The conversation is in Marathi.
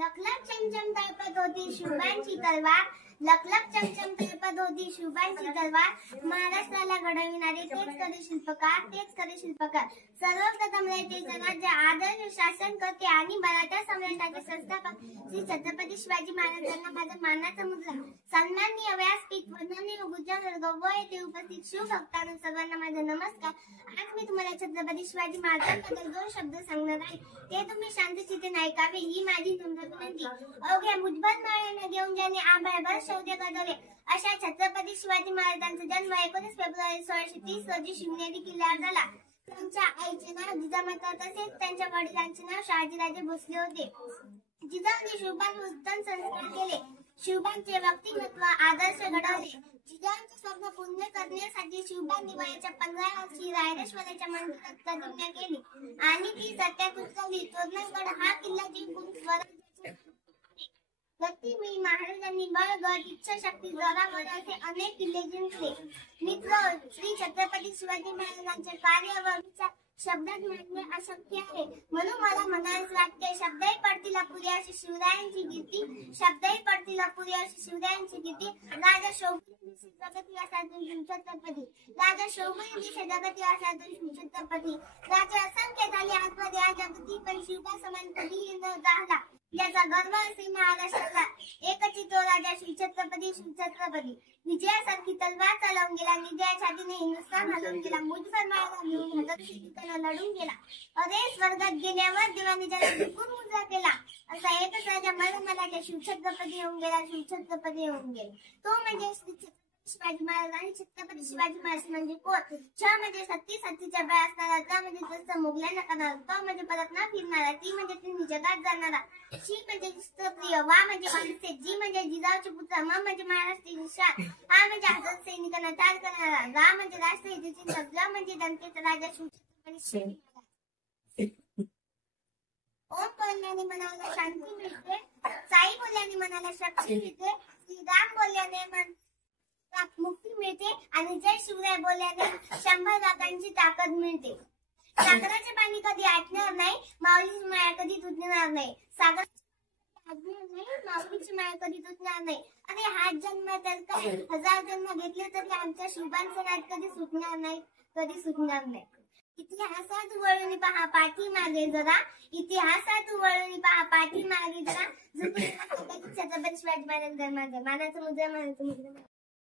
लखलख चमचम तळपत होती शुभांची तलवार, लखलख चमचम तळपत होती शुभांची तलवार. महाराष्ट्राला घडविणारे तेच खरे शिल्पकार, तेच खरे शिल्पकार. सर्वप्रथम रयतेचे राज्य आदर्श शासन करते आणि मराठा सम्राटाचे संस्थापक श्री छत्रपती शिवाजी महाराजांना माझा मानाचा मुद्रा. सन्माननीय व्यासपीठ, वंदनीय गुजर गौरव येथे उपस्थित शिवभक्तांनो सर्वांना माझा नमस्कार. आज मी तुम्हाला छत्रपती शिवाजी महाराजांबद्दल 2 शब्द सांगणार आहे. ते तुम्ही शांतचित्तेने ऐकावे ही माझी नम्र विनंती. अवघ्या मुठभर माळ्याने घेऊन ज्याने आभाळभर शौर्य गाजवले अशा छत्रपती शिवाजी महाराजांचा जन्म 19 फेब्रुवारी 1630 रोजी शिवनेरी किल्ल्यावर झाला. त्यांच्या आईचे नाव जिजामाता तसेच त्यांच्या वडिलांचे नाव शहाजीराजे भोसले होते. जिजाऊंनी शिवबांवर उत्तम संस्कार केले. शिवबांचे व्यक्तिमत्व आदर्श घडवले. जिजाऊंचे स्वप्न पूर्ण करण्यासाठी शिवबांनी वयाच्या 15 वर्षी रायरेश्वराच्या मंदिरात प्रतिज्ञा केली आणि ती सत्यात उतरवली. तोरणगड हा किल्ला जिंकून स्वराज्याचे व्यक्तिमय महाराजांनी बळगड, इच्छाशक्ती, जोरावर असे अनेक किल्ले जिंकले. मित्र, श्री छत्रपती शिवाजी महाराजांचे कार्य व विचार शब्दात मांडणे अशक्य आहे. म्हणून मला म्हणायला वाटते, शब्दही पडतील अपुरी अशी शिवरायांची कीर्ती, शब्दही पडतील अपुरी अशी शिवरायांची कीर्ती. राजा शौकिनी जगती असातून शिवछत्रपती, राजा शौकिनी जगती असातून शिवछत्रपती. राजा असंख्य झाले आतमध्ये या जगती, पण शिवबा समान कधीही न झाला. याचा गर्व असे महाराष्ट्राला. एकची तो राजा शिवछत्रपती, शिवछत्रपती. विजयासारखी तलवार चालवून गेला, निजया छातीने हिंदुस्थान हलवून गेला, मुठभर माळा घेऊन हजरतीनं लढून गेला. अरे स्वर्गात गेल्यावर देवाने ज्याला विपुल मुद्रा केला, असा एकच राजा मराठा शिवछत्रपती होऊन गेला, शिवछत्रपती होऊन गेला. तो म्हणजे श्री छत्रपती शिवाजी महाराज. आणि छत्रपती शिवाजी महाराज म्हणजे कोण? छ म्हणजे सत्ती, सत्तीच्या बळ असणारा, त म्हणजे त्रस्त मोगल्यांना करणारा, प म्हणजे परत न फिरणारा, ती म्हणजे तिन्ही जगात जाणारा, शी म्हणजे शिस्तप्रिय, वा म्हणजे माणसे, जी म्हणजे जिजाऊचे पुत्र, म म्हणजे महाराष्ट्राची शान, हा म्हणजे हजार सैनिकांना ठार करणारा, रा म्हणजे राष्ट्रहित चिंतक, ल म्हणजे जनतेचा राजा शिवछत्रपती शिवाजी महाराज. ओम बोलल्याने मनाला शांती मिळते, साई बोलल्याने मनाला शक्ती मिळते, श्रीराम बोलल्याने मन मुक्ती मिळते आणि जय शिवराय बोलल्याने 100 लाखांची ताकद मिळते. सागराचे पाणी कधी आटणार नाही, माऊलीची माया कधी तुटणार नाही. माऊलीची माया कधी तुटणार नाही. अरे हाच जन्म तर काय, 1000 जन्म घेतले तरी आमच्या शिवबांचं नाट कधी सुटणार नाही, कधी सुटणार नाही. इतिहासात वळून पहा पाठीमागे जरा, इतिहासात वळून पहा पाठीमागे जरा. छत्रपती शिवाजी महाराज मानाचा मुद्रा, मानाचा मुद्रा.